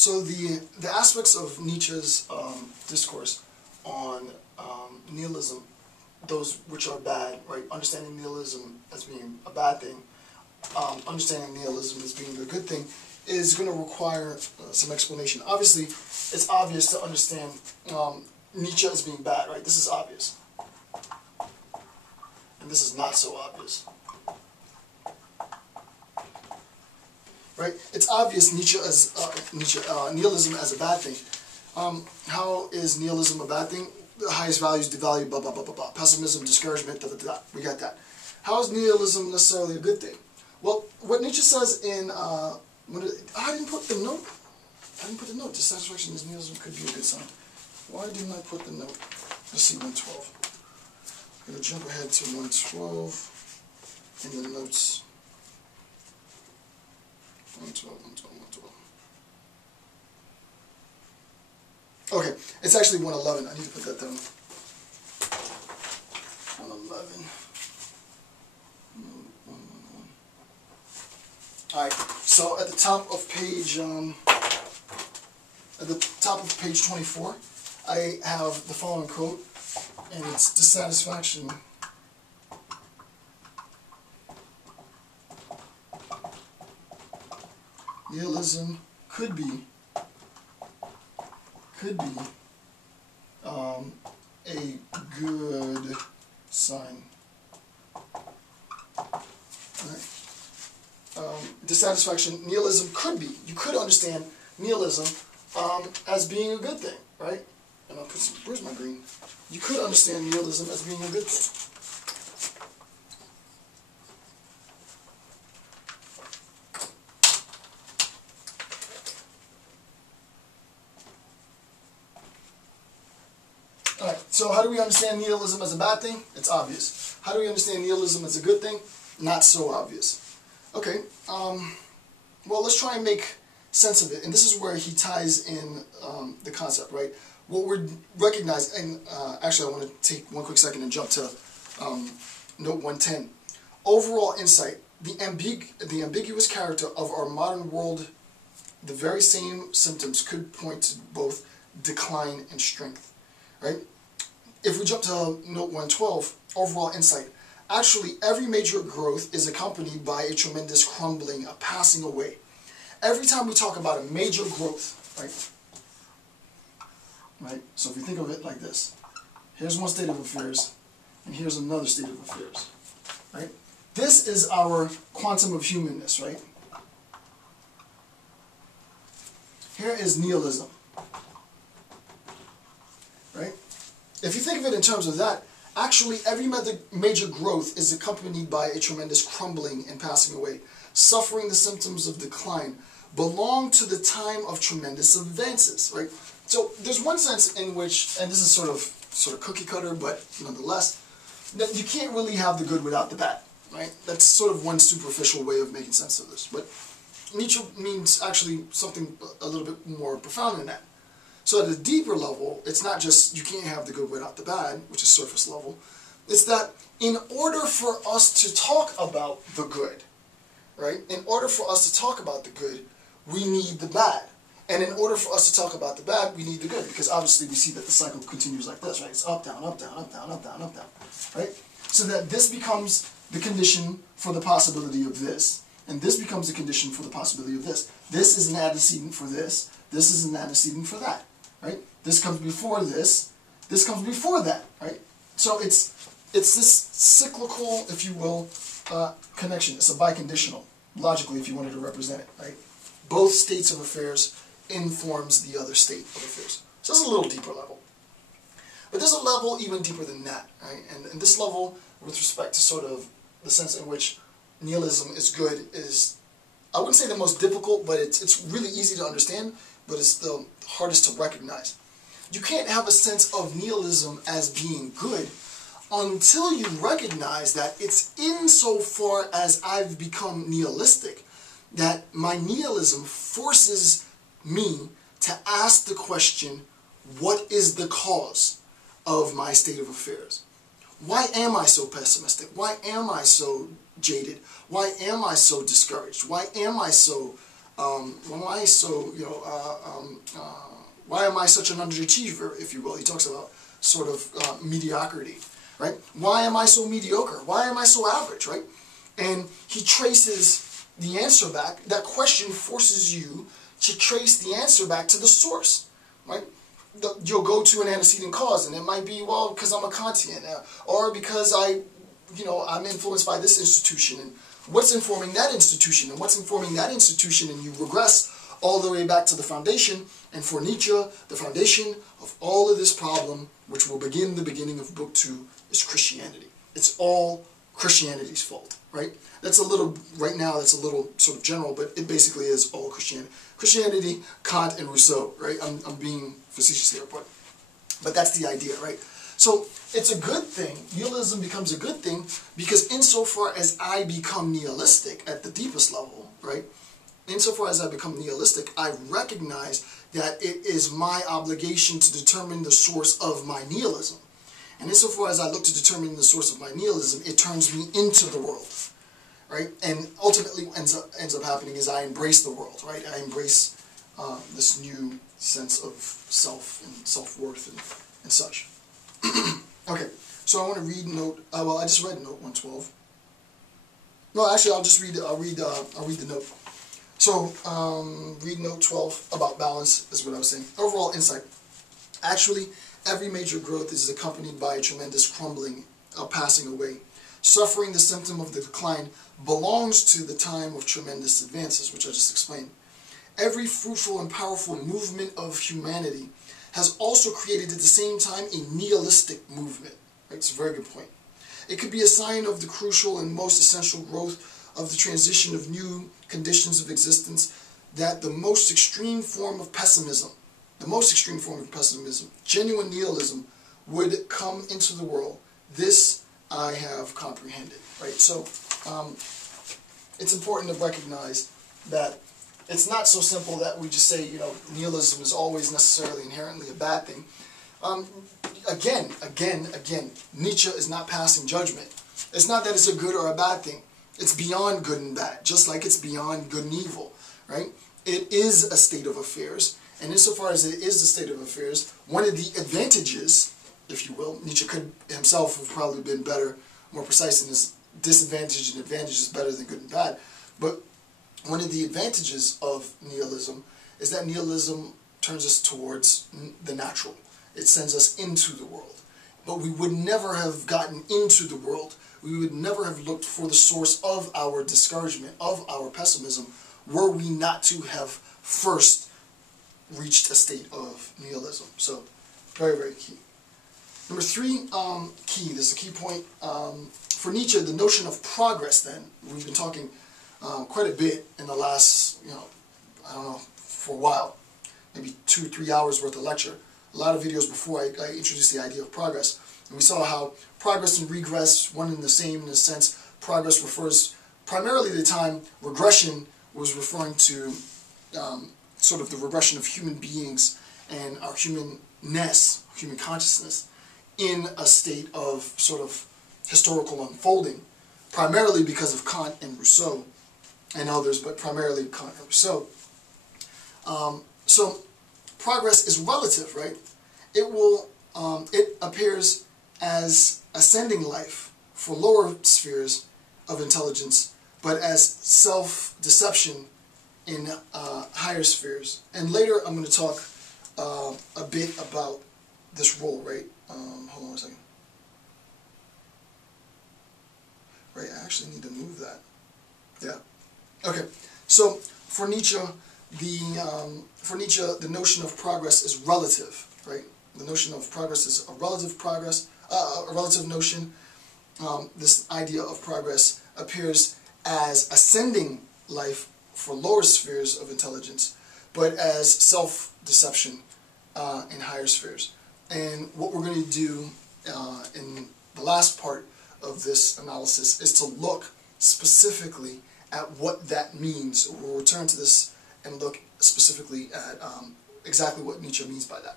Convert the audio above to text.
So the aspects of Nietzsche's discourse on nihilism, those which are bad, right? Understanding nihilism as being a bad thing, understanding nihilism as being a good thing, is going to require some explanation. Obviously, it's obvious to understand Nietzsche as being bad, right? This is obvious. And this is not so obvious. Right? It's obvious nihilism as a bad thing. How is nihilism a bad thing? The highest values devalue, blah, blah, blah, blah, blah. Pessimism, discouragement, da, da, da. We got that. How is nihilism necessarily a good thing? Well, what Nietzsche says in, I didn't put the note. I didn't put the note. Dissatisfaction is nihilism could be a good sign. Why didn't I put the note? Let's see, 112. I'm going to jump ahead to 112 in the notes. 112, 112, 112. Okay, it's actually 111. I need to put that down. 111. Alright, so at the top of page 24, I have the following quote, and it's dissatisfaction nihilism could be a good sign. Right. Dissatisfaction, nihilism could be. You could understand nihilism as being a good thing, right? And I'll put some, where's my green? You could understand nihilism as being a good thing. Alright, so how do we understand nihilism as a bad thing? It's obvious. How do we understand nihilism as a good thing? Not so obvious. Okay, well, let's try and make sense of it. And this is where he ties in the concept, right? What we're recognizing, and actually I want to take one quick second and jump to note 110. Overall insight, the ambiguous character of our modern world, the very same symptoms could point to both decline and strength, right? If we jump to note 112, overall insight, actually every major growth is accompanied by a tremendous crumbling, a passing away. Every time we talk about a major growth, right? So if you think of it like this, here's one state of affairs, and here's another state of affairs, right? This is our quantum of humanness, right? Here is nihilism, right? If you think of it in terms of that, actually every major growth is accompanied by a tremendous crumbling and passing away. Suffering the symptoms of decline belong to the time of tremendous advances, right? So there's one sense in which, and this is sort of cookie cutter, but nonetheless, that you can't really have the good without the bad, right? That's sort of one superficial way of making sense of this. But Nietzsche means actually something a little bit more profound than that. So at a deeper level, it's not just you can't have the good without the bad, which is surface level. It's that in order for us to talk about the good, right? In order for us to talk about the good, we need the bad. And in order for us to talk about the bad, we need the good. Because obviously we see that the cycle continues like this, right? It's up, down, up, down, up, down, up, down, up, down, right? So that this becomes the condition for the possibility of this. And this becomes the condition for the possibility of this. This is an antecedent for this. This is an antecedent for that, right? This comes before this. This comes before that, right? So it's this cyclical, if you will, connection. It's a biconditional, logically, if you wanted to represent it, right? Both states of affairs informs the other state of affairs. So it's a little deeper level. But there's a level even deeper than that, right? And this level, with respect to sort of the sense in which nihilism is good, is, I wouldn't say the most difficult, but it's really easy to understand, but it's the hardest to recognize. You can't have a sense of nihilism as being good until you recognize that it's insofar as I've become nihilistic that my nihilism forces me to ask the question, what is the cause of my state of affairs? Why am I so pessimistic? Why am I so jaded? Why am I so discouraged? Why am I so why am I such an underachiever, if you will? He talks about sort of mediocrity, right? Why am I so mediocre? Why am I so average, right? And he traces the answer back. That question forces you to trace the answer back to the source, right? You'll go to an antecedent cause, and it might be, well, because I'm a Kantian, or because I'm influenced by this institution, and what's informing that institution, and what's informing that institution, and you regress all the way back to the foundation. And for Nietzsche, the foundation of all of this problem, which will begin the beginning of Book 2, is Christianity. It's all Christianity's fault, right? That's a little, right now, that's a little sort of general, but it basically is all Christianity. Christianity, Kant, and Rousseau, right? I'm being facetious here, but that's the idea, right? So it's a good thing. Nihilism becomes a good thing because insofar as I become nihilistic at the deepest level, right? Insofar as I become nihilistic, I recognize that it is my obligation to determine the source of my nihilism. And insofar as I look to determine the source of my nihilism, it turns me into the world, right? And ultimately what ends up happening is I embrace the world, right? I embrace this new sense of self and self-worth and such. Okay, so I want to read note. Well, I just read note 112. No, actually, I'll read the note. So, read note 12 about balance is what I was saying. Overall insight. Actually, every major growth is accompanied by a tremendous crumbling, a passing away. Suffering, the symptom of the decline, belongs to the time of tremendous advances, which I just explained. Every fruitful and powerful movement of humanity has also created at the same time a nihilistic movement. Right? It's a very good point. It could be a sign of the crucial and most essential growth of the transition of new conditions of existence, that the most extreme form of pessimism, genuine nihilism, would come into the world. This I have comprehended, right? So it's important to recognize that it's not so simple that we just say, nihilism is always necessarily inherently a bad thing. Again, Nietzsche is not passing judgment. It's not that it's a good or a bad thing. It's beyond good and bad, just like it's beyond good and evil, right? It is a state of affairs, and insofar as it is a state of affairs, one of the advantages, if you will, Nietzsche could himself have probably been better, more precise in his disadvantage and advantage is better than good and bad, but one of the advantages of nihilism is that nihilism turns us towards the natural. It sends us into the world. But we would never have gotten into the world. We would never have looked for the source of our discouragement, of our pessimism, were we not to have first reached a state of nihilism. So, very, very key. Number 3, key. This is a key point. For Nietzsche, the notion of progress, then, we've been talking quite a bit in the last, I don't know, for a while, maybe 2 or 3 hours worth of lecture. A lot of videos before I introduced the idea of progress. And we saw how progress and regress, one and the same in a sense. Progress refers primarily to the time regression was referring to sort of the regression of human beings and our humanness, human consciousness, in a state of sort of historical unfolding, primarily because of Kant and Rousseau and others, but primarily Kant and Rousseau. So progress is relative, right? It appears as ascending life for lower spheres of intelligence, but as self-deception in higher spheres. And later I'm going to talk a bit about this role, right? Hold on a second. Right, I actually need to move that. Yeah. Okay. So for Nietzsche, the notion of progress is relative, right? The notion of progress is a relative notion. This idea of progress appears as ascending life for lower spheres of intelligence, but as self-deception in higher spheres. And what we're going to do in the last part of this analysis is to look specifically at what that means. We'll return to this and look specifically at exactly what Nietzsche means by that.